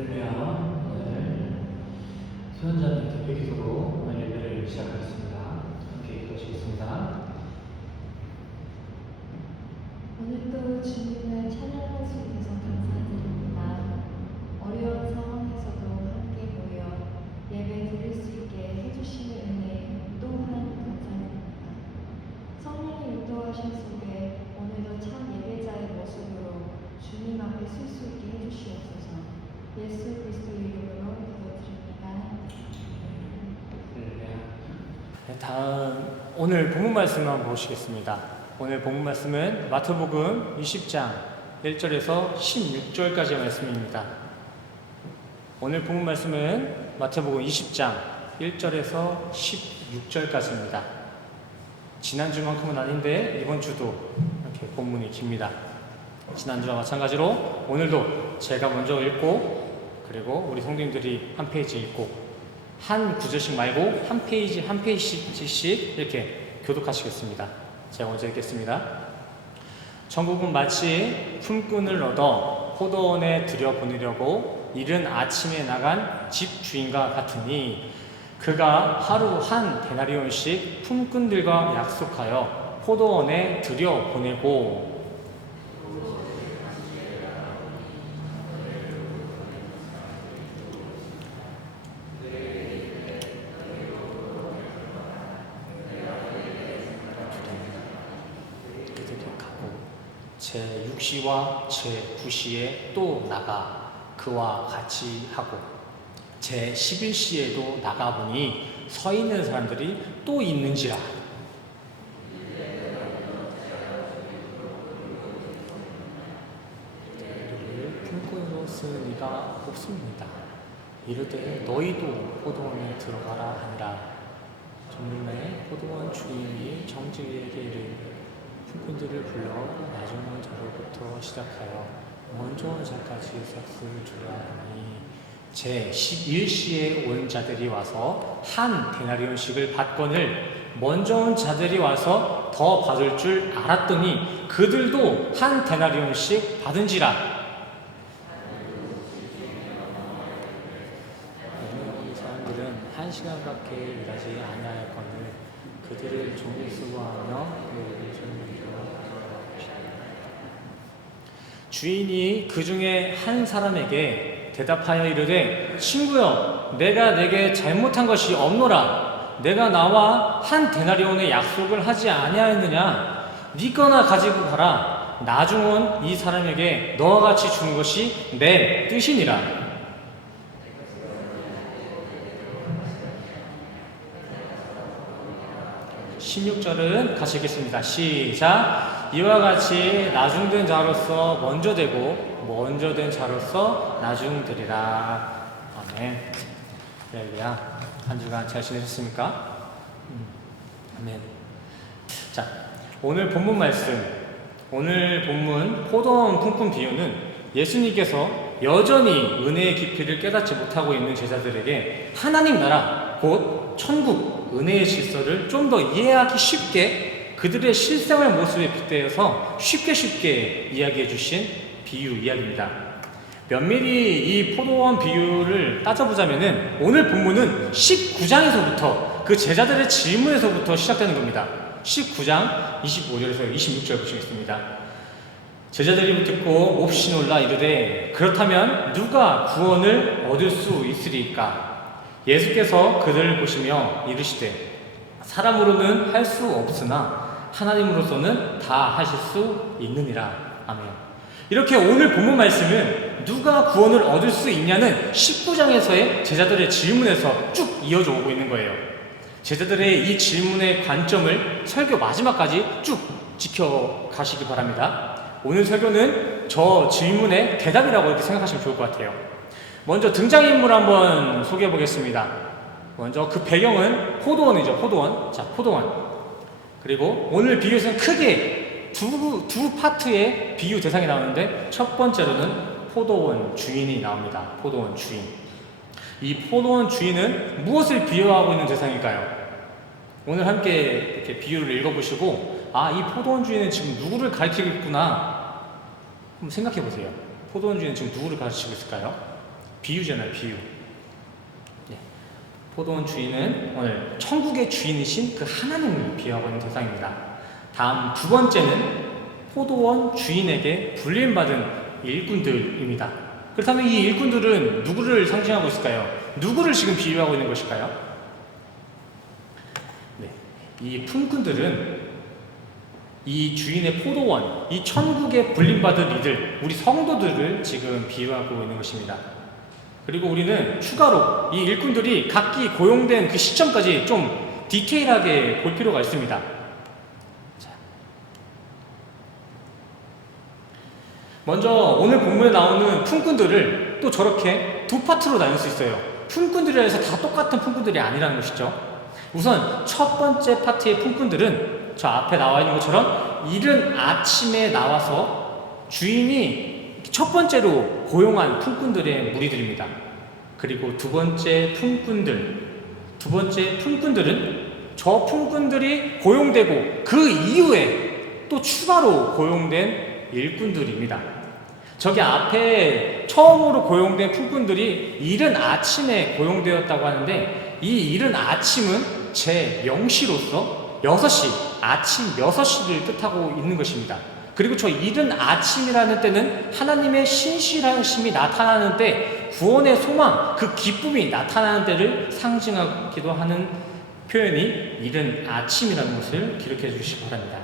할렐루야. 오늘 수연자님 대표 기도로 오늘 예배를 시작하겠습니다. 함께 기도하시겠습니다. 오늘도 주님을 찬양할 수 있어서 감사드립니다. 어려운 상황에서도 함께 모여 예배 드릴 수 있게 해주시는 은혜 또한 감사드립니다. 성령의 인도하심 속에 오늘도 참 예배자의 모습으로 주님 앞에 설 수 있게 해주시옵소서. 예수 그리스도 이름으로 기도드립니다. 네, 다음 오늘 본문 말씀을 한번 보시겠습니다. 오늘 본문 말씀은 마태복음 20장 1절에서 16절까지의 말씀입니다. 오늘 본문 말씀은 마태복음 20장 1절에서 16절까지입니다. 지난주만큼은 아닌데 이번 주도 이렇게 본문이 깁니다. 지난주와 마찬가지로 오늘도 제가 먼저 읽고 그리고 우리 성도님들이 한 페이지 읽고 한 구절씩 말고 한 페이지 한 페이지씩 이렇게 교독하시겠습니다. 제가 먼저 읽겠습니다. 천국은 마치 품꾼을 얻어 포도원에 들여보내려고 이른 아침에 나간 집 주인과 같으니 그가 하루 한 데나리온씩 품꾼들과 약속하여 포도원에 들여보내고 제6시와 제9시에 또 나가 그와 같이 하고 제11시에도 나가보니 서 있는 사람들이 또 있는지라 너희를 품꾼으로쓰니가 없습니다. 이르되 너희도 포도원에 들어가라 하니라. 전문에 포도원 주인이 정직에게 이르되 품꾼들을 불러 나중한 자로부터 시작하여 먼저 온 자까지 삭슬을 주라 하니 제11시에 온 자들이 와서 한 데나리온씩을 받거늘 먼저 온 자들이 와서 더 받을 줄 알았더니 그들도 한 데나리온씩 받은지라. 이 사람들은 1시간밖에 일하지 아니하였거늘 그들을 종일 수고하며 주인이 그 중에 한 사람에게 대답하여 이르되 친구여 내가 내게 잘못한 것이 없노라. 내가 나와 한 데나리온의 약속을 하지 아니하였느냐. 네 거나 가지고 가라. 나중 온 이 사람에게 너와 같이 주는 것이 내 뜻이니라. 16절은 같이 읽겠습니다. 시작. 이와 같이 나중된 자로서 먼저 되고 먼저 된 자로서 나중되리라. 아멘. 할렐루야. 한 주간 잘 지내셨습니까? 아멘. 자, 오늘 본문 말씀, 오늘 본문 포도원 품꾼 비유는 예수님께서 여전히 은혜의 깊이를 깨닫지 못하고 있는 제자들에게 하나님 나라, 곧 천국, 은혜의 질서를 좀 더 이해하기 쉽게 그들의 실생활 모습에 빗대어서 쉽게 이야기해 주신 비유 이야기입니다. 면밀히 이 포도원 비유를 따져보자면은 오늘 본문은 19장에서부터 그 제자들의 질문에서부터 시작되는 겁니다. 19장 25절에서 26절 보시겠습니다. 제자들이 묻고 몹시 놀라 이르되 그렇다면 누가 구원을 얻을 수 있으리까? 예수께서 그들을 보시며 이르시되 사람으로는 할 수 없으나 하나님으로서는 다 하실 수 있느니라. 아멘. 이렇게 오늘 본문 말씀은 누가 구원을 얻을 수 있냐는 19장에서의 제자들의 질문에서 쭉 이어져 오고 있는 거예요. 제자들의 이 질문의 관점을 설교 마지막까지 쭉 지켜가시기 바랍니다. 오늘 설교는 저 질문의 대답이라고 이렇게 생각하시면 좋을 것 같아요. 먼저 등장인물 한번 소개해 보겠습니다. 먼저 그 배경은 포도원이죠. 포도원. 자, 포도원. 그리고 오늘 비유에서는 크게 두 파트의 비유 대상이 나오는데 첫 번째로는 포도원 주인이 나옵니다. 포도원 주인. 이 포도원 주인은 무엇을 비유하고 있는 대상일까요? 오늘 함께 이렇게 비유를 읽어보시고 이 포도원 주인은 지금 누구를 가리키고 있구나 한번 생각해 보세요. 포도원 주인은 지금 누구를 가르치고 있을까요? 비유잖아요, 비유. 네. 포도원 주인은 오늘 천국의 주인이신 그 하나님을 비유하고 있는 대상입니다. 다음 두 번째는 포도원 주인에게 불림받은 일꾼들입니다. 그렇다면 이 일꾼들은 누구를 상징하고 있을까요? 누구를 지금 비유하고 있는 것일까요? 네. 이 품꾼들은 이 주인의 포도원, 이 천국에 불림받은 이들, 우리 성도들을 지금 비유하고 있는 것입니다. 그리고 우리는 추가로 이 일꾼들이 각기 고용된 그 시점까지 좀 디테일하게 볼 필요가 있습니다. 자. 먼저 오늘 본문에 나오는 품꾼들을 또 저렇게 두 파트로 나눌 수 있어요. 품꾼들이라 해서 다 똑같은 품꾼들이 아니라는 것이죠. 우선 첫 번째 파트의 품꾼들은 저 앞에 나와 있는 것처럼 이른 아침에 나와서 주인이 첫 번째로 고용한 품꾼들의 무리들입니다. 그리고 두 번째 품꾼들은 저 품꾼들이 고용되고 그 이후에 또 추가로 고용된 일꾼들입니다. 저기 앞에 처음으로 고용된 품꾼들이 이른 아침에 고용되었다고 하는데, 이 이른 아침은 제 명시로서 6시, 아침 6시를 뜻하고 있는 것입니다. 그리고 저 이른 아침이라는 때는 하나님의 신실하심이 나타나는 때, 구원의 소망, 그 기쁨이 나타나는 때를 상징하기도 하는 표현이 이른 아침이라는 것을 기록해 주시기 바랍니다.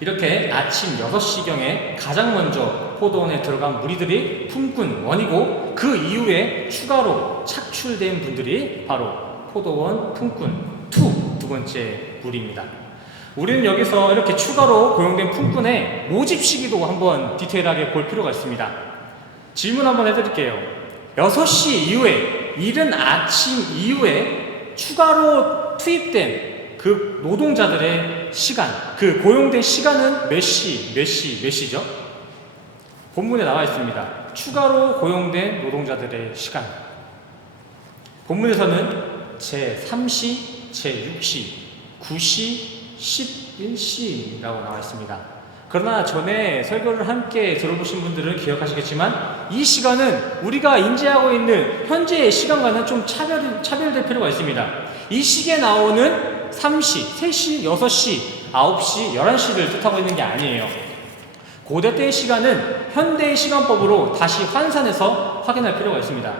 이렇게 아침 6시경에 가장 먼저 포도원에 들어간 무리들이 품꾼 원이고, 그 이후에 추가로 착출된 분들이 바로 포도원 품꾼 두 번째 무리입니다. 우리는 여기서 이렇게 추가로 고용된 품꾼의 모집 시기도 한번 디테일하게 볼 필요가 있습니다. 질문 한번 해드릴게요. 6시 이후에, 이른 아침 이후에 추가로 투입된 그 노동자들의 시간, 그 고용된 시간은 몇 시죠? 본문에 나와 있습니다. 추가로 고용된 노동자들의 시간. 본문에서는 제3시, 제6시, 9시, 11시라고 나와 있습니다. 그러나 전에 설교를 함께 들어보신 분들은 기억하시겠지만, 이 시간은 우리가 인지하고 있는 현재의 시간과는 좀 차별될 필요가 있습니다. 이 시기에 나오는 3시, 3시, 6시, 9시, 11시를 뜻하고 있는 게 아니에요. 고대 때의 시간은 현대의 시간법으로 다시 환산해서 확인할 필요가 있습니다.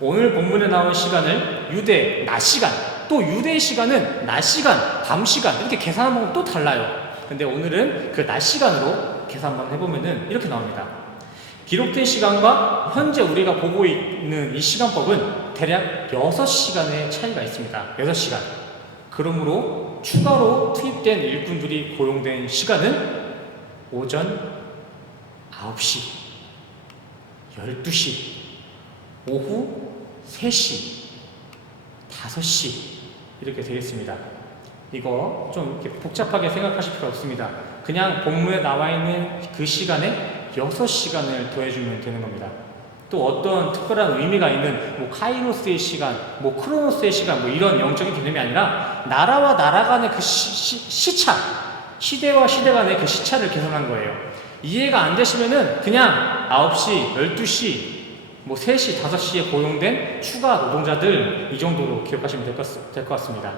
오늘 본문에 나온 시간을 유대 낮 시간, 또 유대의 시간은 낮 시간, 밤 시간, 이렇게 계산하면 또 달라요. 근데 오늘은 그 낮 시간으로 계산 한번 해보면은 이렇게 나옵니다. 기록된 시간과 현재 우리가 보고 있는 이 시간법은 대략 6시간의 차이가 있습니다. 6시간. 그러므로 추가로 투입된 일꾼들이 고용된 시간은 오전 9시, 12시, 오후 3시, 5시 이렇게 되겠습니다. 이거 좀 이렇게 복잡하게 생각하실 필요 없습니다. 그냥 본문에 나와 있는 그 시간에 6시간을 더해주면 되는 겁니다. 또 어떤 특별한 의미가 있는 뭐 카이로스의 시간, 뭐 크로노스의 시간, 뭐 이런 영적인 개념이 아니라 나라와 나라 간의 그 시차, 시대와 시대 간의 그 시차를 계산한 거예요. 이해가 안 되시면은 그냥 9시, 12시, 뭐 3시, 5시에 고용된 추가 노동자들, 이 정도로 기억하시면 될 것 같습니다.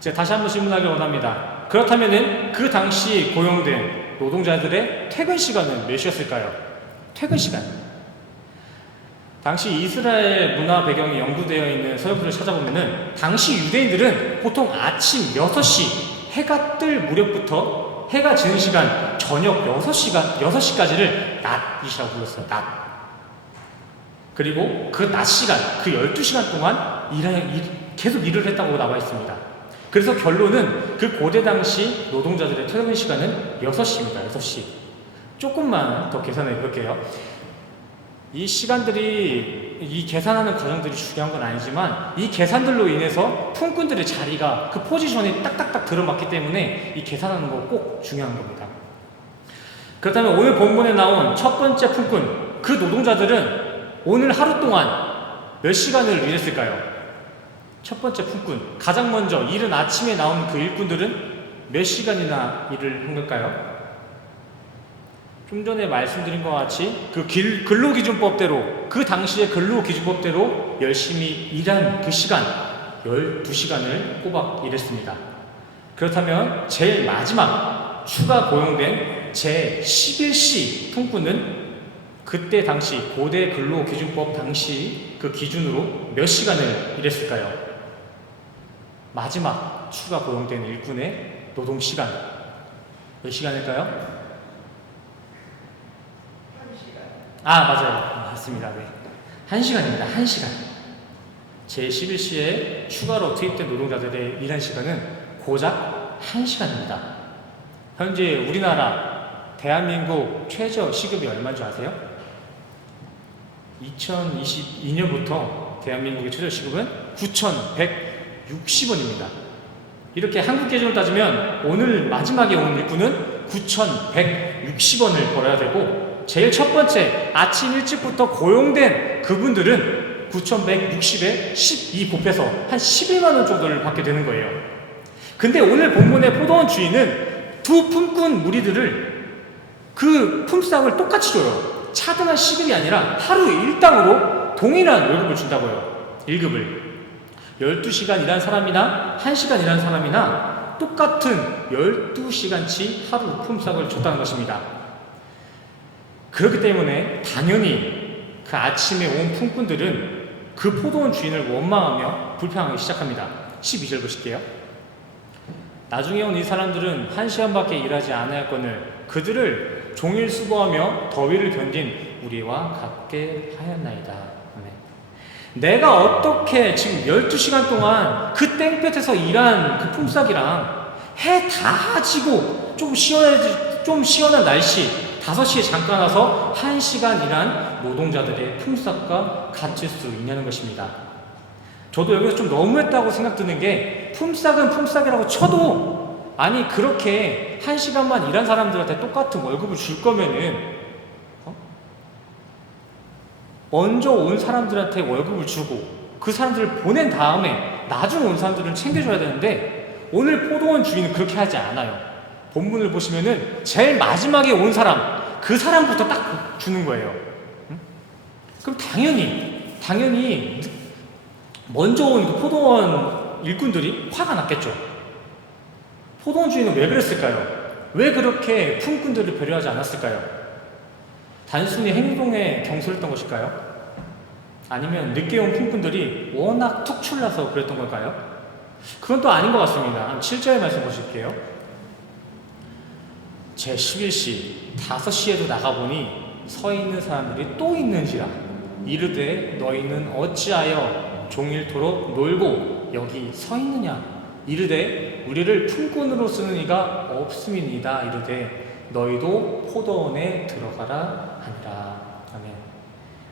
제가 다시 한번 질문하기 원합니다. 그렇다면은 그 당시 고용된 노동자들의 퇴근 시간은 몇 시였을까요? 퇴근 시간. 당시 이스라엘 문화 배경이 연구되어 있는 서적들을 찾아보면은 당시 유대인들은 보통 아침 6시 해가 뜰 무렵부터 해가 지는 시간 저녁 6시까지를 낮이라고 불렀어요. 낮. 그리고 그 낮 시간, 그 12시간 동안 계속 일을 했다고 나와 있습니다. 그래서 결론은 그 고대 당시 노동자들의 퇴근 시간은 6시입니다. 6시. 조금만 더 계산해 볼게요. 이 시간들이, 이 계산하는 과정들이 중요한 건 아니지만, 이 계산들로 인해서 품꾼들의 자리가 그 포지션에 딱딱딱 들어맞기 때문에 이 계산하는 거 꼭 중요한 겁니다. 그렇다면 오늘 본문에 나온 첫 번째 품꾼, 그 노동자들은 오늘 하루 동안 몇 시간을 일했을까요? 첫 번째 품꾼, 가장 먼저 이른 아침에 나온 그 일꾼들은 몇 시간이나 일을 한 걸까요? 좀 전에 말씀드린 것 같이 그 근로기준법대로, 그 당시의 근로기준법대로 열심히 일한 그 시간 12시간을 꼬박 일했습니다. 그렇다면 제일 마지막 추가 고용된 제 11시 품꾼은 그때 당시 고대 근로기준법 당시 그 기준으로 몇 시간을 일했을까요? 마지막 추가 고용된 일꾼의 노동시간 몇 시간일까요? 맞아요. 맞습니다. 네. 1시간입니다. 1시간. 제11시에 추가로 투입된 노동자들의 일한 시간은 고작 1시간입니다. 현재 우리나라 대한민국 최저 시급이 얼마인 줄 아세요? 2022년부터 대한민국의 최저 시급은 9,160원입니다. 이렇게 한국 기준으로 따지면 오늘 마지막에 온 일꾼은 9,160원을 벌어야 되고, 제일 첫 번째 아침 일찍부터 고용된 그분들은 9,160에 12 곱해서 한 11만원 정도를 받게 되는 거예요. 근데 오늘 본문의 포도원 주인은 두 품꾼 무리들을 그 품삯을 똑같이 줘요. 차등한 10일이 아니라 하루 일당으로 동일한 월급을 준다고요. 1급을 12시간 일한 사람이나 1시간 일한 사람이나 똑같은 12시간치 하루 품삯을 줬다는 것입니다. 그렇기 때문에 당연히 그 아침에 온 품꾼들은 그 포도원 주인을 원망하며 불평하기 시작합니다. 12절 보실게요. 나중에 온 이 사람들은 1시간밖에 일하지 않았거늘 그들을 종일 수고하며 더위를 견딘 우리와 같게 하였나이다. 내가 어떻게 지금 12시간 동안 그 땡볕에서 일한 그 품삯이랑 해 다 지고 좀 시원한 날씨 5시에 잠깐 와서 1시간 일한 노동자들의 품삯과 같을 수 있냐는 것입니다. 저도 여기서 좀 너무했다고 생각드는 게, 품삯은 품삯이라고 쳐도 아니 그렇게 1시간만 일한 사람들한테 똑같은 월급을 줄 거면은 먼저 온 사람들한테 월급을 주고 그 사람들을 보낸 다음에 나중에 온 사람들은 챙겨줘야 되는데, 오늘 포도원 주인은 그렇게 하지 않아요. 본문을 보시면은 제일 마지막에 온 사람, 그 사람부터 딱 주는 거예요. 그럼 당연히 먼저 온 그 포도원 일꾼들이 화가 났겠죠. 포도원 주인은 왜 그랬을까요? 왜 그렇게 품꾼들을 배려하지 않았을까요? 단순히 행동에 경솔했던 것일까요? 아니면 늦게 온 품꾼들이 워낙 툭 출나서 그랬던 걸까요? 그건 또 아닌 것 같습니다. 7절 말씀 보실게요. 제11시 5시에도 나가보니 서 있는 사람들이 또 있는지라 이르되 너희는 어찌하여 종일토록 놀고 여기 서 있느냐? 이르되 우리를 품꾼으로 쓰는 이가 없음이니이다. 이르되 너희도 포도원에 들어가라 하니라. 아멘.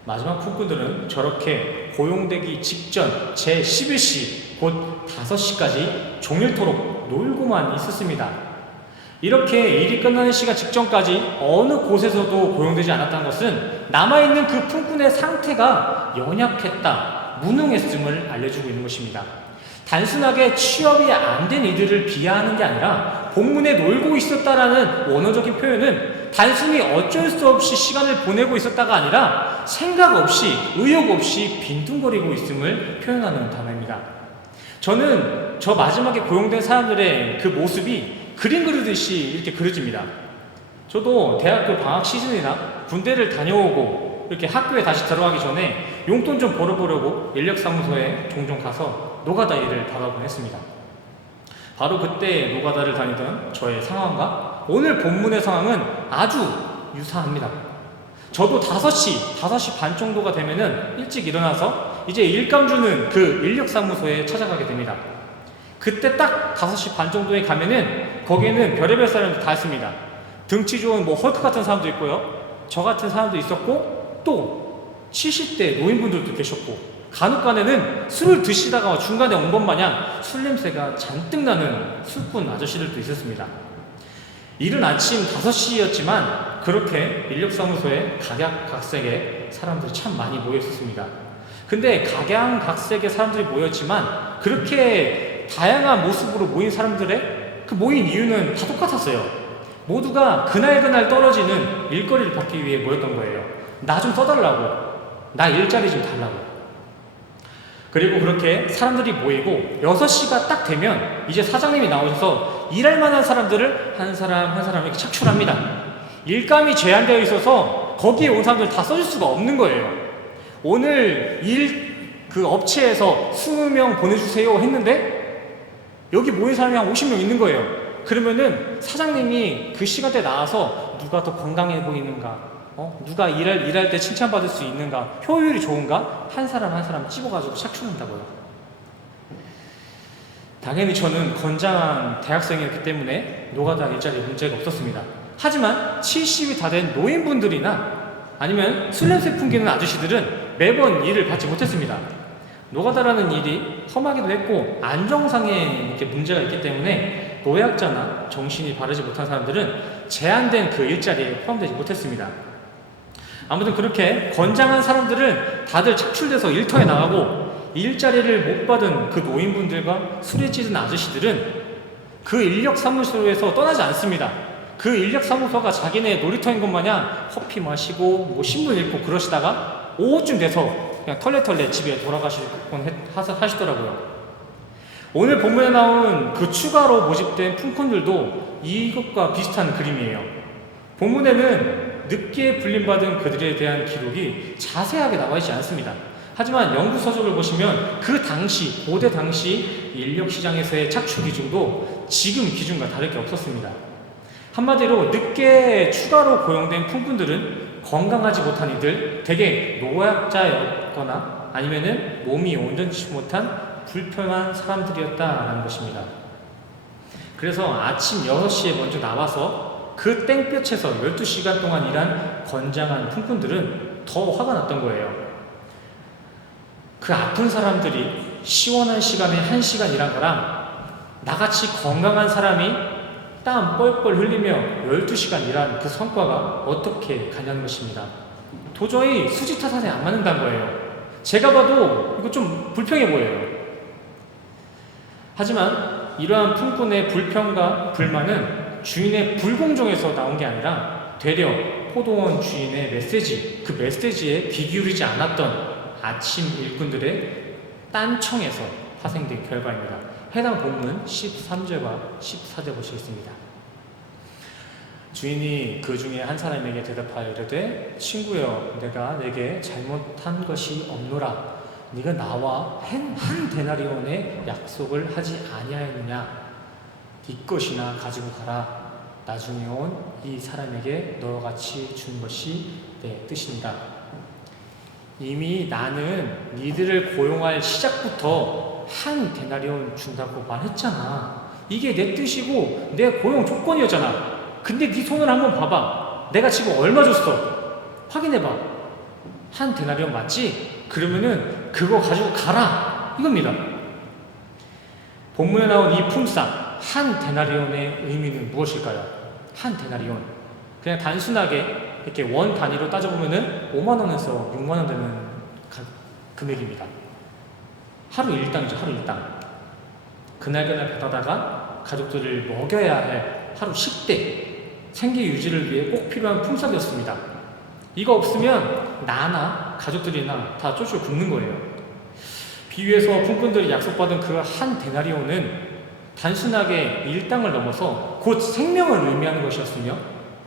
마지막 품꾼들은 저렇게 고용되기 직전 제11시 곧 5시까지 종일토록 놀고만 있었습니다. 이렇게 일이 끝나는 시간 직전까지 어느 곳에서도 고용되지 않았다는 것은 남아있는 그 품꾼의 상태가 연약했다, 무능했음을 알려주고 있는 것입니다. 단순하게 취업이 안 된 이들을 비하하는 게 아니라 본문에 놀고 있었다라는 원어적인 표현은 단순히 어쩔 수 없이 시간을 보내고 있었다가 아니라 생각 없이, 의욕 없이 빈둥거리고 있음을 표현하는 단어입니다. 저는 저 마지막에 고용된 사람들의 그 모습이 그림 그리듯이 이렇게 그려집니다. 저도 대학교 방학 시즌이나 군대를 다녀오고 이렇게 학교에 다시 들어가기 전에 용돈 좀 벌어보려고 인력사무소에 종종 가서 노가다 일을 받아보곤 했습니다. 바로 그때 노가다를 다니던 저의 상황과 오늘 본문의 상황은 아주 유사합니다. 저도 5시 반 정도가 되면은 일찍 일어나서 이제 일감 주는 그 인력사무소에 찾아가게 됩니다. 그때 딱 5시 반 정도에 가면은 거기에는 별의별 사람들 다 있습니다. 등치 좋은 헐크 같은 사람도 있고요, 저 같은 사람도 있었고, 또 70대 노인분들도 계셨고, 간혹간에는 술을 드시다가 중간에 온 것 마냥 술 냄새가 잔뜩 나는 술꾼 아저씨들도 있었습니다. 이른 아침 5시였지만 그렇게 인력사무소에 각양각색의 사람들이 참 많이 모여 있었습니다. 근데 각양각색의 사람들이 모였지만 그렇게 다양한 모습으로 모인 사람들의 그 모인 이유는 다 똑같았어요. 모두가 그날 떨어지는 일거리를 받기 위해 모였던 거예요. 나 좀 써달라고, 나 일자리 좀 달라고. 그리고 그렇게 사람들이 모이고 6시가 딱 되면 이제 사장님이 나오셔서 일할 만한 사람들을 한 사람 한 사람 이렇게 착출합니다. 일감이 제한되어 있어서 거기에 온 사람들 다 써줄 수가 없는 거예요. 오늘 그 업체에서 20명 보내주세요 했는데 여기 모인 사람이 한 50명 있는 거예요. 그러면은 사장님이 그 시간대에 나와서 누가 더 건강해 보이는가, 누가 일할 때 칭찬받을 수 있는가, 효율이 좋은가, 한 사람 한 사람 찝어가지고 착출한다고요. 당연히 저는 건장한 대학생이었기 때문에 노가다 일자리에 문제가 없었습니다. 하지만 70이 다 된 노인분들이나 아니면 술 냄새 풍기는 아저씨들은 매번 일을 받지 못했습니다. 노가다라는 일이 험하기도 했고 안정상에 이렇게 문제가 있기 때문에 노약자나 정신이 바르지 못한 사람들은 제한된 그 일자리에 포함되지 못했습니다. 아무튼 그렇게 건장한 사람들은 다들 착출돼서 일터에 나가고 일자리를 못 받은 그 노인분들과 술에 찌든 아저씨들은 그 인력사무소에서 떠나지 않습니다. 그 인력사무소가 자기네 놀이터인 것 마냥 커피 마시고 뭐 신문 읽고 그러시다가 오후쯤 돼서 그냥 털레털레 집에 돌아가시곤 하시더라고요. 오늘 본문에 나온 그 추가로 모집된 품꾼들도 이것과 비슷한 그림이에요. 본문에는 늦게 불림받은 그들에 대한 기록이 자세하게 나와 있지 않습니다. 하지만 연구서적을 보시면 그 당시, 고대 당시 인력시장에서의 착취 기준도 지금 기준과 다를 게 없었습니다. 한마디로 늦게 추가로 고용된 품꾼들은 건강하지 못한 이들, 대개 노약자였거나 아니면은 몸이 온전치 못한 불편한 사람들이었다라는 것입니다. 그래서 아침 6시에 먼저 나와서 그 땡볕에서 12시간 동안 일한 건장한 품꾼들은 더 화가 났던 거예요. 그 아픈 사람들이 시원한 시간에 1시간 일한 거랑 나같이 건강한 사람이 땀 뻘뻘 흘리며 12시간 일한 그 성과가 어떻게 가냐는 것입니다. 도저히 수지타산에 안 맞는다는 거예요. 제가 봐도 이거 좀 불평해 보여요. 하지만 이러한 품꾼의 불평과 불만은 주인의 불공정에서 나온 게 아니라 되려 포도원 주인의 메시지, 그 메시지에 귀 기울이지 않았던 아침 일꾼들의 딴청에서 파생된 결과입니다. 해당 본문 13절과 14절 보시겠습니다. 주인이 그 중에 한 사람에게 대답하여 이르되 친구여 내가 내게 잘못한 것이 없노라. 네가 나와 한 데나리온의 약속을 하지 아니하였느냐. 네 것이나 가지고 가라. 나중에 온 이 사람에게 너와 같이 준 것이 내 뜻이니라. 이미 나는 니들을 고용할 시작부터 한 데나리온 준다고 말했잖아. 이게 내 뜻이고 내 고용 조건이었잖아. 근데 네 손을 한번 봐봐. 내가 지금 얼마 줬어? 확인해봐. 한 데나리온 맞지? 그러면은 그거 가지고 가라. 이겁니다. 본문에 나온 이 품삯 한 데나리온의 의미는 무엇일까요? 한 데나리온. 그냥 단순하게 이렇게 원 단위로 따져보면은 5만원에서 6만원 되는 금액입니다. 하루 일당이죠, 하루 일당. 그날 받아다가 가족들을 먹여야 할 하루 식대, 생계 유지를 위해 꼭 필요한 품삯이었습니다. 이거 없으면 나나 가족들이나 다 쫄쫄 굶는 거예요. 비유에서 품꾼들이 약속받은 그 한 데나리온은 단순하게 일당을 넘어서 곧 생명을 의미하는 것이었으며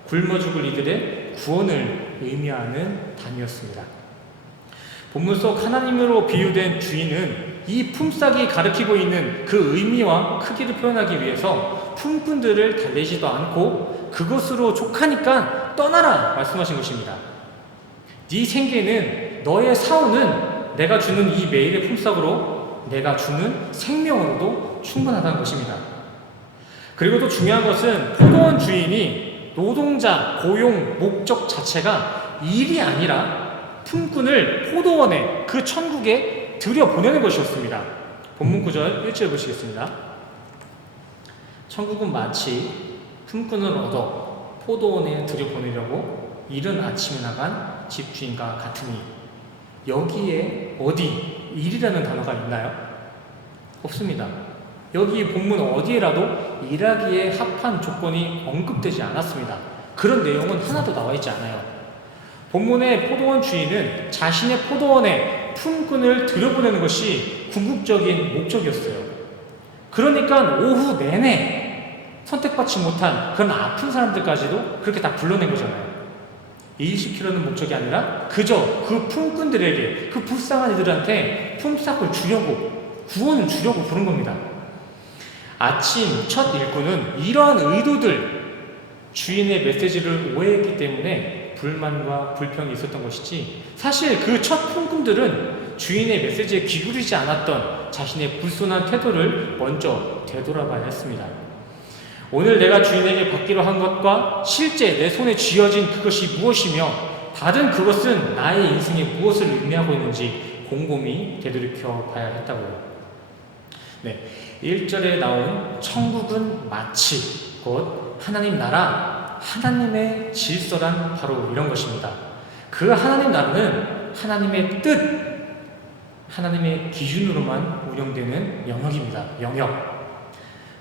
굶어 죽을 이들의 구원을 의미하는 단위였습니다. 본문 속 하나님으로 비유된 주인은 이 품삯이 가리키고 있는 그 의미와 크기를 표현하기 위해서 품꾼들을 달래지도 않고 그것으로 족하니까 떠나라 말씀하신 것입니다. 네 생계는 너의 사오는 내가 주는 이 매일의 품삯으로 내가 주는 생명으로도 충분하다는 것입니다. 그리고 또 중요한 것은 포도원 주인이 노동자 고용 목적 자체가 일이 아니라 품꾼을 포도원에 그 천국에 들여보내는 것이었습니다. 본문 9절 1절 보시겠습니다. 천국은 마치 품꾼을 얻어 포도원에 들여보내려고 이른 아침에 나간 집주인과 같으니 여기에 어디 일이라는 단어가 있나요? 없습니다. 여기 본문 어디에라도 일하기에 합한 조건이 언급되지 않았습니다. 그런 내용은 하나도 나와 있지 않아요. 본문의 포도원 주인은 자신의 포도원에 품꾼을 들여보내는 것이 궁극적인 목적이었어요. 그러니까 오후 내내 선택받지 못한 그런 아픈 사람들까지도 그렇게 다 불러낸 거잖아요. 일시키려는 목적이 아니라 그저 그 품꾼들에게, 그 불쌍한 이들한테 품삯을 주려고, 구원을 주려고 부른 겁니다. 아침 첫 일꾼은 이러한 의도들, 주인의 메시지를 오해했기 때문에 불만과 불평이 있었던 것이지, 사실 그 첫 품꾼들은 주인의 메시지에 귀 기울이지 않았던 자신의 불손한 태도를 먼저 되돌아봐야 했습니다. 오늘 내가 주인에게 받기로 한 것과 실제 내 손에 쥐어진 그것이 무엇이며 받은 그것은 나의 인생에 무엇을 의미하고 있는지 곰곰이 되돌이켜 봐야 했다고요. 네, 1절에 나온 천국은 마치 곧 하나님 나라, 하나님의 질서란 바로 이런 것입니다. 그 하나님 나라는 하나님의 뜻, 하나님의 기준으로만 운영되는 영역입니다. 영역.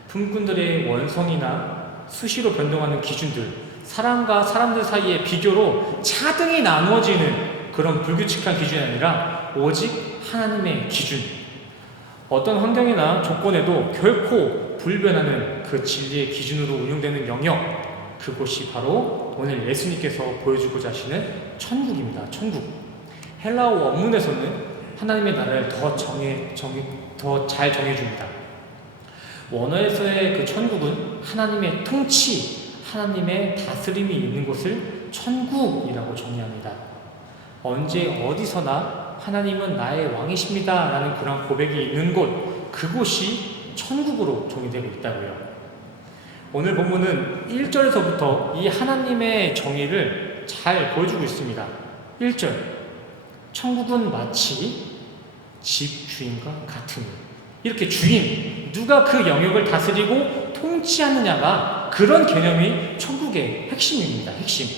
품꾼들의 원성이나 수시로 변동하는 기준들, 사람과 사람들 사이의 비교로 차등이 나누어지는 그런 불규칙한 기준이 아니라 오직 하나님의 기준, 어떤 환경이나 조건에도 결코 불변하는 그 진리의 기준으로 운영되는 영역, 그곳이 바로 오늘 예수님께서 보여주고자 하시는 천국입니다. 천국. 헬라어 원문에서는 하나님의 나라를 더 잘 정해줍니다. 원어에서의 그 천국은 하나님의 통치, 하나님의 다스림이 있는 곳을 천국이라고 정의합니다. 언제 어디서나 하나님은 나의 왕이십니다 라는 그런 고백이 있는 곳, 그곳이 천국으로 정의되고 있다고요. 오늘 본문은 1절에서부터 이 하나님의 정의를 잘 보여주고 있습니다. 1절, 천국은 마치 집주인과 같으니, 이렇게 주인, 누가 그 영역을 다스리고 통치하느냐가 그런 개념이 천국의 핵심입니다. 핵심.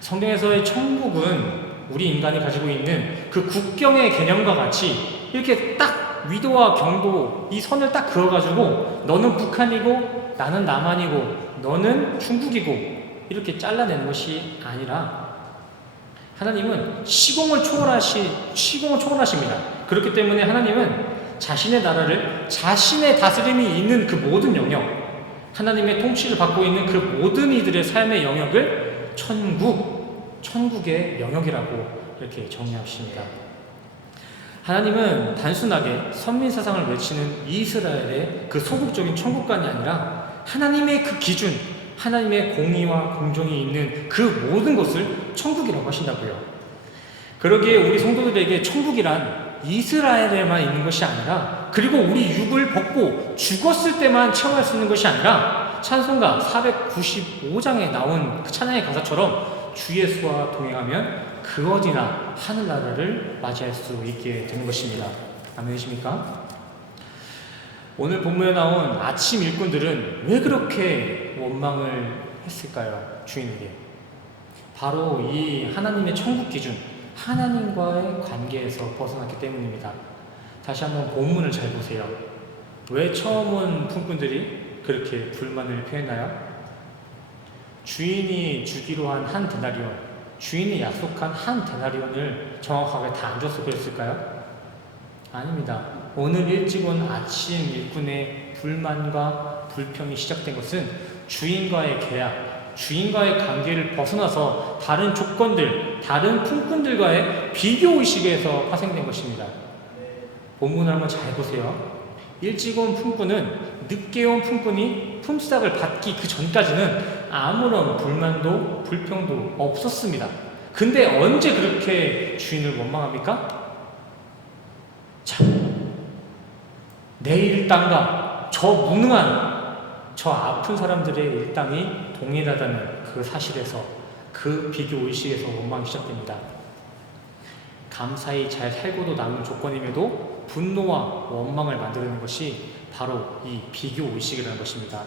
성경에서의 천국은 우리 인간이 가지고 있는 그 국경의 개념과 같이 이렇게 딱 위도와 경도, 이 선을 딱 그어가지고 너는 북한이고 나는 남한이고 너는 중국이고 이렇게 잘라내는 것이 아니라 하나님은 시공을 초월하십니다. 그렇기 때문에 하나님은 자신의 나라를, 자신의 다스림이 있는 그 모든 영역, 하나님의 통치를 받고 있는 그 모든 이들의 삶의 영역을 천국의 영역이라고 이렇게 정의하십니다. 하나님은 단순하게 선민사상을 외치는 이스라엘의 그 소극적인 천국관이 아니라 하나님의 그 기준, 하나님의 공의와 공정이 있는 그 모든 것을 천국이라고 하신다고요. 그러기에 우리 성도들에게 천국이란 이스라엘에만 있는 것이 아니라, 그리고 우리 육을 벗고 죽었을 때만 체험할 수 있는 것이 아니라, 찬송가 495장에 나온 그 찬양의 가사처럼 주 예수와 동행하면 그 어디나 하늘나라를 맞이할 수 있게 되는 것입니다. 아멘이십니까? 오늘 본문에 나온 아침 일꾼들은 왜 그렇게 원망을 했을까요? 주인에게. 바로 이 하나님의 천국 기준, 하나님과의 관계에서 벗어났기 때문입니다. 다시 한번 본문을 잘 보세요. 왜 처음 온 품꾼들이 그렇게 불만을 표했나요? 주인이 주기로 한 데나리온, 주인이 약속한 한 데나리온을 정확하게 다 안 줘서 그랬을까요? 아닙니다. 오늘 일찍 온 아침 일꾼의 불만과 불평이 시작된 것은 주인과의 계약, 주인과의 관계를 벗어나서 다른 조건들, 다른 품꾼들과의 비교의식에서 파생된 것입니다. 본문을 한번 잘 보세요. 일찍 온 품꾼은 늦게 온 품꾼이 품삯을 받기 그 전까지는 아무런 불만도 불평도 없었습니다. 근데 언제 그렇게 주인을 원망합니까? 자, 내 일당과 저 무능한, 저 아픈 사람들의 일당이 동일하다는 그 사실에서, 그 비교의식에서 원망이 시작됩니다. 감사히 잘 살고도 남은 조건임에도 분노와 원망을 만들어내는 것이 바로 이 비교의식이라는 것입니다.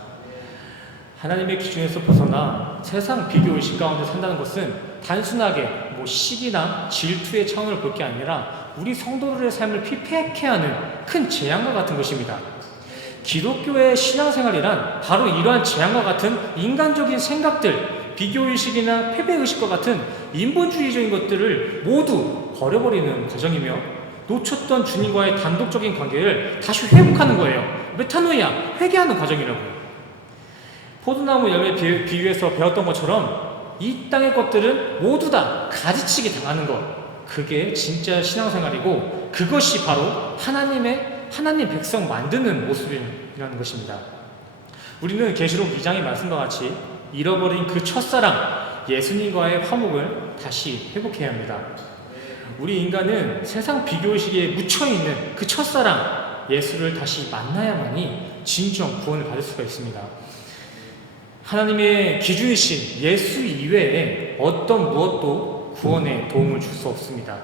하나님의 기준에서 벗어나 세상 비교의식 가운데 산다는 것은 단순하게 시기나 질투의 차원을 볼 게 아니라 우리 성도들의 삶을 피폐케 하는 큰 재앙과 같은 것입니다. 기독교의 신앙생활이란 바로 이러한 재앙과 같은 인간적인 생각들, 비교의식이나 패배의식과 같은 인본주의적인 것들을 모두 버려버리는 과정이며 놓쳤던 주님과의 단독적인 관계를 다시 회복하는 거예요. 메타노이아, 회개하는 과정이라고요. 포도나무 열매 비유에서 배웠던 것처럼 이 땅의 것들은 모두 다 가지치기 당하는 것, 그게 진짜 신앙생활이고 그것이 바로 하나님 백성 만드는 모습이라는 것입니다. 우리는 계시록 2장의 말씀과 같이 잃어버린 그 첫사랑 예수님과의 화목을 다시 회복해야 합니다. 우리 인간은 세상 비교의식에 묻혀있는 그 첫사랑 예수를 다시 만나야만이 진정 구원을 받을 수가 있습니다. 하나님의 기준이신 예수 이외에 어떤 무엇도 구원에 도움을 줄 수 없습니다.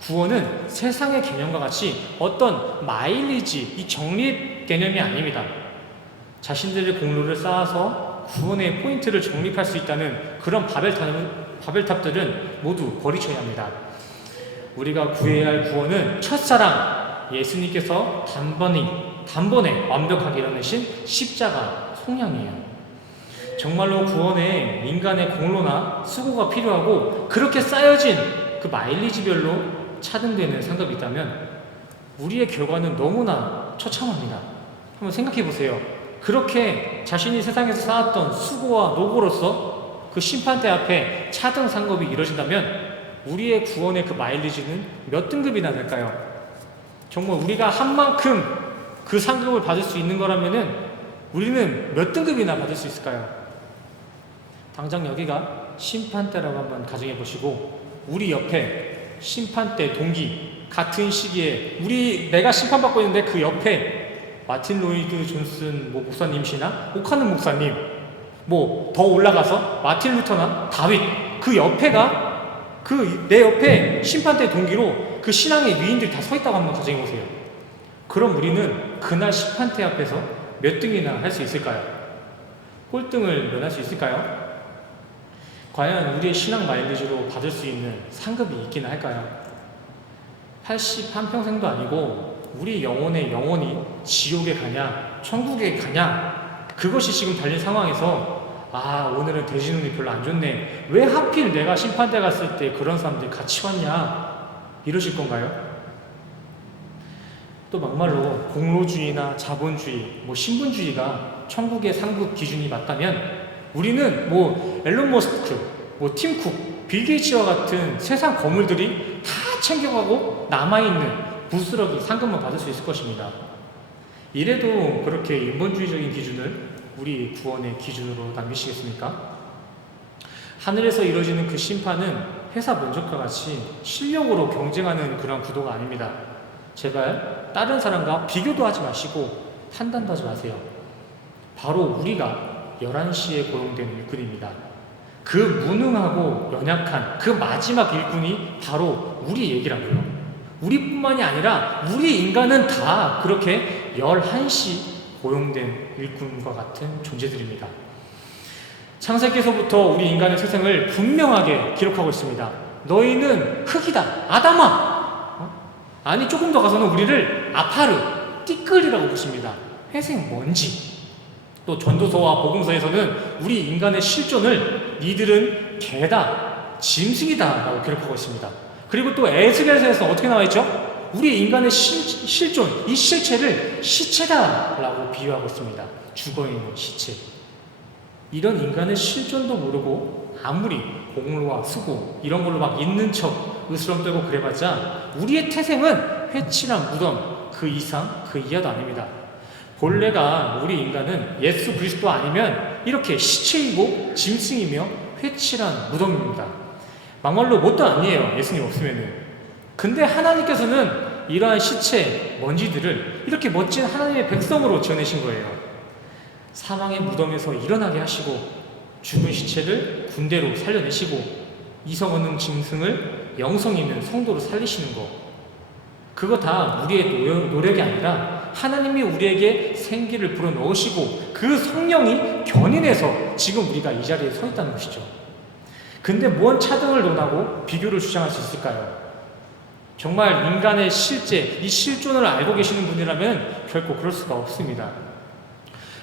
구원은 세상의 개념과 같이 어떤 마일리지, 이 적립 개념이 아닙니다. 자신들의 공로를 쌓아서 구원의 포인트를 적립할 수 있다는 그런 바벨탑들은 모두 버리셔야 합니다. 우리가 구해야 할 구원은 첫사랑 예수님께서 단번에 완벽하게 이뤄내신 십자가 속량이에요. 정말로 구원에 인간의 공로나 수고가 필요하고 그렇게 쌓여진 그 마일리지별로 차등되는 상급이 있다면 우리의 결과는 너무나 처참합니다. 한번 생각해 보세요. 그렇게 자신이 세상에서 쌓았던 수고와 노고로서 그 심판대 앞에 차등 상급이 이루어진다면 우리의 구원의 그 마일리지는 몇 등급이나 될까요? 정말 우리가 한 만큼 그 상급을 받을 수 있는 거라면은 우리는 몇 등급이나 받을 수 있을까요? 당장 여기가 심판대라고 한번 가정해 보시고 우리 옆에 심판대 동기 같은 시기에 내가 심판받고 있는데 그 옆에 마틴 로이드 존슨 목사님이시나 오카는 목사님 더 올라가서 마틴 루터나 다윗 그 옆에가 내 옆에 심판대 동기로 그 신앙의 위인들이 다 서 있다고 한번 가정해 보세요. 그럼 우리는 그날 심판대 앞에서 몇 등이나 할 수 있을까요? 꼴등을 면할 수 있을까요? 과연 우리의 신앙 마일리지로 받을 수 있는 상급이 있기는 할까요? 81평생도 아니고 우리 영혼의 영혼이 지옥에 가냐 천국에 가냐 그것이 지금 달린 상황에서 오늘은 대진운이 별로 안 좋네, 왜 하필 내가 심판대 갔을 때 그런 사람들이 같이 왔냐 이러실 건가요? 또 막말로 공로주의나 자본주의, 신분주의가 천국의 상급 기준이 맞다면 우리는 앨런 머스크, 팀 쿡, 빌 게이츠와 같은 세상 거물들이 다 챙겨가고 남아있는 부스러기 상급만 받을 수 있을 것입니다. 이래도 그렇게 인본주의적인 기준을 우리 구원의 기준으로 남기시겠습니까? 하늘에서 이루어지는 그 심판은 회사 면접과 같이 실력으로 경쟁하는 그런 구도가 아닙니다. 제발 다른 사람과 비교도 하지 마시고 판단도 하지 마세요. 바로 우리가 11시에 고용된 일꾼입니다. 그 무능하고 연약한 그 마지막 일꾼이 바로 우리 얘기라고요. 우리뿐만이 아니라 우리 인간은 다 그렇게 11시 고용된 일꾼과 같은 존재들입니다. 창세기에서부터 우리 인간의 태생을 분명하게 기록하고 있습니다. 너희는 흙이다, 아담아. 아니 조금 더 가서는 우리를 아파르, 띠끌이라고 부릅니다. 회생 먼지. 또 전도서와 복음서에서는 우리 인간의 실존을 니들은 개다, 짐승이다 라고 기록하고 있습니다. 그리고 또 에스겔서에서 어떻게 나와있죠? 우리 인간의 실존, 이 실체를 시체다 라고 비유하고 있습니다. 죽어있는 시체. 이런 인간의 실존도 모르고 아무리 공로와 수고 이런 걸로 막 있는 척 으스럼 떨고 그래봤자 우리의 태생은 회칠한 무덤 그 이상 그 이하도 아닙니다. 본래가 우리 인간은 예수 그리스도 아니면 이렇게 시체이고 짐승이며 회칠한 무덤입니다. 막말로 뭣도 아니에요, 예수님 없으면은. 근데 하나님께서는 이러한 시체, 먼지들을 이렇게 멋진 하나님의 백성으로 지어내신 거예요. 사망의 무덤에서 일어나게 하시고 죽은 시체를 군대로 살려내시고 이성 없는 짐승을 영성 있는 성도로 살리시는 거, 그거 다 우리의 노력이 아니라 하나님이 우리에게 생기를 불어넣으시고 그 성령이 견인해서 지금 우리가 이 자리에 서 있다는 것이죠. 근데 뭔 차등을 논하고 비교를 주장할 수 있을까요? 정말 인간의 실제, 이 실존을 알고 계시는 분이라면 결코 그럴 수가 없습니다.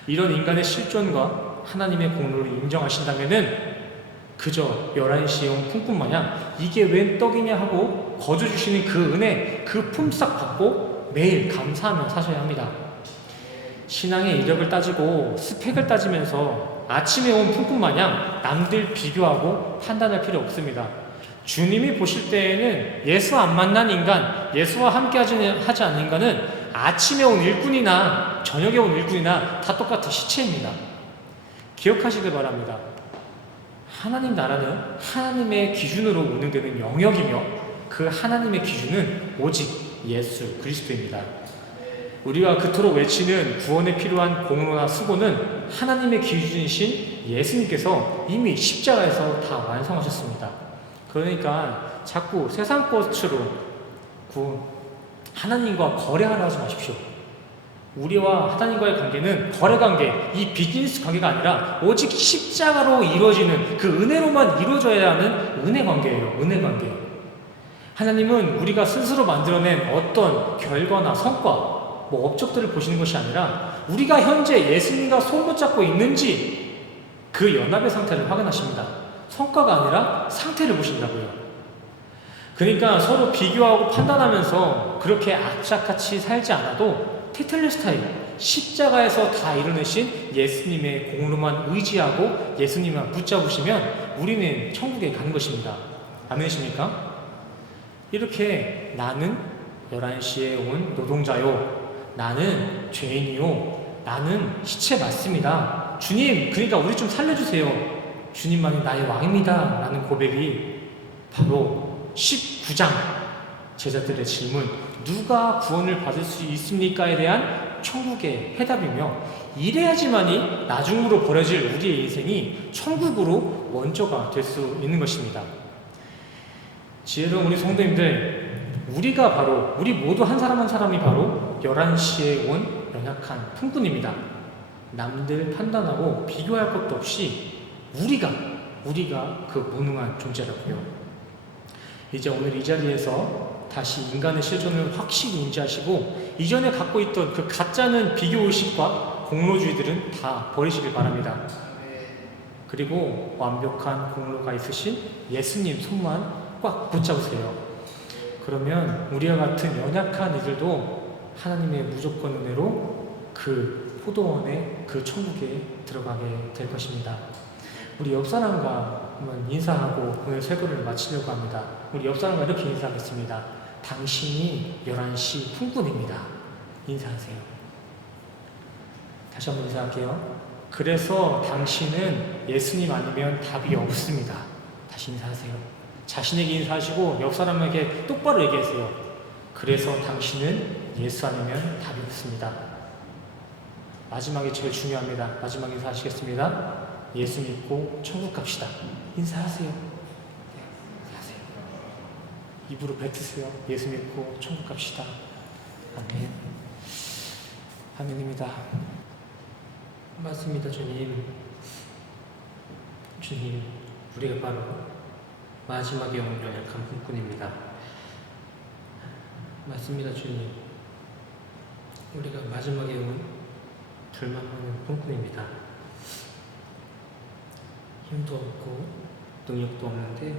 이런 인간의 실존과 하나님의 공로를 인정하신다면은 그저 11시에 온 품꾼 마냥 이게 웬 떡이냐 하고 거저주시는 그 은혜, 그 품삯 받고 매일 감사하며 사셔야 합니다. 신앙의 이력을 따지고 스펙을 따지면서 아침에 온 품꾼 마냥 남들 비교하고 판단할 필요 없습니다. 주님이 보실 때에는 예수와 안 만난 인간, 예수와 함께 하지 않는 인간은 아침에 온 일꾼이나 저녁에 온 일꾼이나 다 똑같은 시체입니다. 기억하시길 바랍니다. 하나님 나라는 하나님의 기준으로 운영되는 영역이며 그 하나님의 기준은 오직 예수 그리스도입니다. 우리가 그토록 외치는 구원에 필요한 공로나 수고는 하나님의 기준이신 예수님께서 이미 십자가에서 다 완성하셨습니다. 그러니까 자꾸 세상 것으로 하나님과 거래하려 하지 마십시오. 우리와 하나님과의 관계는 거래 관계, 이 비즈니스 관계가 아니라 오직 십자가로 이루어지는 그 은혜로만 이루어져야 하는 은혜 관계예요. 은혜 관계. 하나님은 우리가 스스로 만들어낸 어떤 결과나 성과, 업적들을 보시는 것이 아니라 우리가 현재 예수님과 손 붙잡고 있는지 그 연합의 상태를 확인하십니다. 성과가 아니라 상태를 보신다고요. 그러니까 서로 비교하고 판단하면서 그렇게 악착같이 살지 않아도 테텔레스타이 십자가에서 다 이뤄내신 예수님의 공로만 의지하고 예수님만 붙잡으시면 우리는 천국에 가는 것입니다. 아멘이십니까? 이렇게 나는 11시에 온 노동자요, 나는 죄인이요, 나는 시체 맞습니다, 주님 그러니까 우리 좀 살려주세요, 주님만이 나의 왕입니다 라는 고백이 바로 19장 제자들의 질문, 누가 구원을 받을 수 있습니까에 대한 천국의 해답이며, 이래야지만이 나중으로 벌어질 우리의 인생이 천국으로 원조가 될 수 있는 것입니다. 지혜로운 우리 성도님들, 우리 모두 한 사람 한 사람이 바로 11시에 온 연약한 품꾼입니다. 남들 판단하고 비교할 것도 없이 우리가 그 무능한 존재라고요. 이제 오늘 이 자리에서 다시 인간의 실존을 확실히 인지하시고 이전에 갖고 있던 그 가짜는 비교의식과 공로주의들은 다 버리시길 바랍니다. 그리고 완벽한 공로가 있으신 예수님 손만 꽉 붙잡으세요. 그러면 우리와 같은 연약한 이들도 하나님의 무조건 은혜로 그 포도원의 그 천국에 들어가게 될 것입니다. 우리 옆 사람과 한번 인사하고 오늘 설교를 마치려고 합니다. 우리 옆 사람과 이렇게 인사하겠습니다. 당신이 11시 품꾼입니다. 인사하세요. 다시 한번 인사할게요. 그래서 당신은 예수님 아니면 답이 없습니다. 다시 인사하세요. 자신에게 인사하시고 옆 사람에게 똑바로 얘기하세요. 그래서 당신은 예수 아니면 답이 없습니다. 마지막에 제일 중요합니다. 마지막 인사하시겠습니다. 예수 믿고 천국 갑시다. 인사하세요. 인사하세요. 입으로 뱉으세요. 예수 믿고 천국 갑시다. 아멘. 아멘입니다. 맞습니다, 주님. 주님, 우리가 바로 마지막에 온 연약한 품꾼입니다. 맞습니다, 주님. 우리가 마지막에 온 불만 많은 품꾼입니다. 힘도 없고 능력도 없는데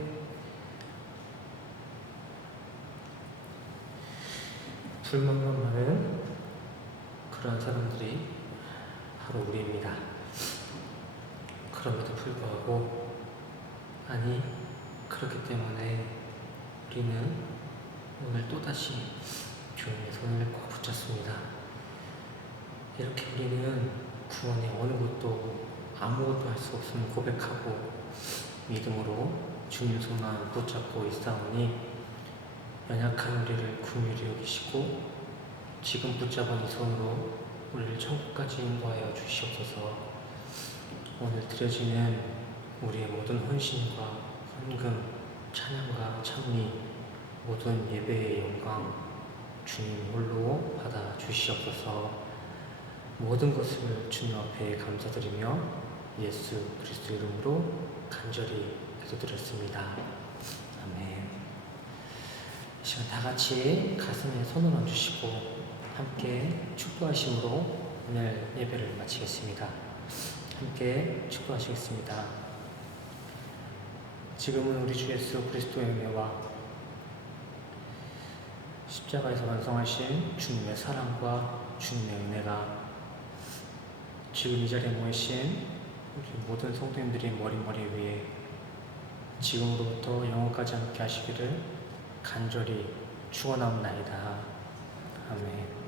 불만만 많은 그러한 사람들이 바로 우리입니다. 그럼에도 불구하고 아니 그렇기 때문에 우리는 오늘 또다시 주님의 손을 꽉 붙잡습니다. 이렇게 우리는 구원의 어느 것도 아무것도 할 수 없음을 고백하고 믿음으로 주님 손만 붙잡고 있사오니 연약한 우리를 긍휼히 여기시고 지금 붙잡은 이 손으로 우리를 천국까지 인도하여 주시옵소서. 오늘 드려지는 우리의 모든 헌신과 헌금, 찬양과 찬미, 모든 예배의 영광 주님 홀로 받아 주시옵소서. 모든 것을 주님 앞에 감사드리며 예수 그리스도 이름으로 간절히 기도드렸습니다. 아멘. 이 시간 다 같이 가슴에 손을 얹으시고 함께 축도하심으로 오늘 예배를 마치겠습니다. 함께 축도하시겠습니다. 지금은 우리 주 예수 그리스도의 은혜와 십자가에서 완성하신 주님의 사랑과 주님의 은혜가 지금 이 자리에 모이신 우리 모든 성도님들의 머리 위에 지금으로부터 영원까지 함께 하시기를 간절히 축원하옵나이다. 아멘.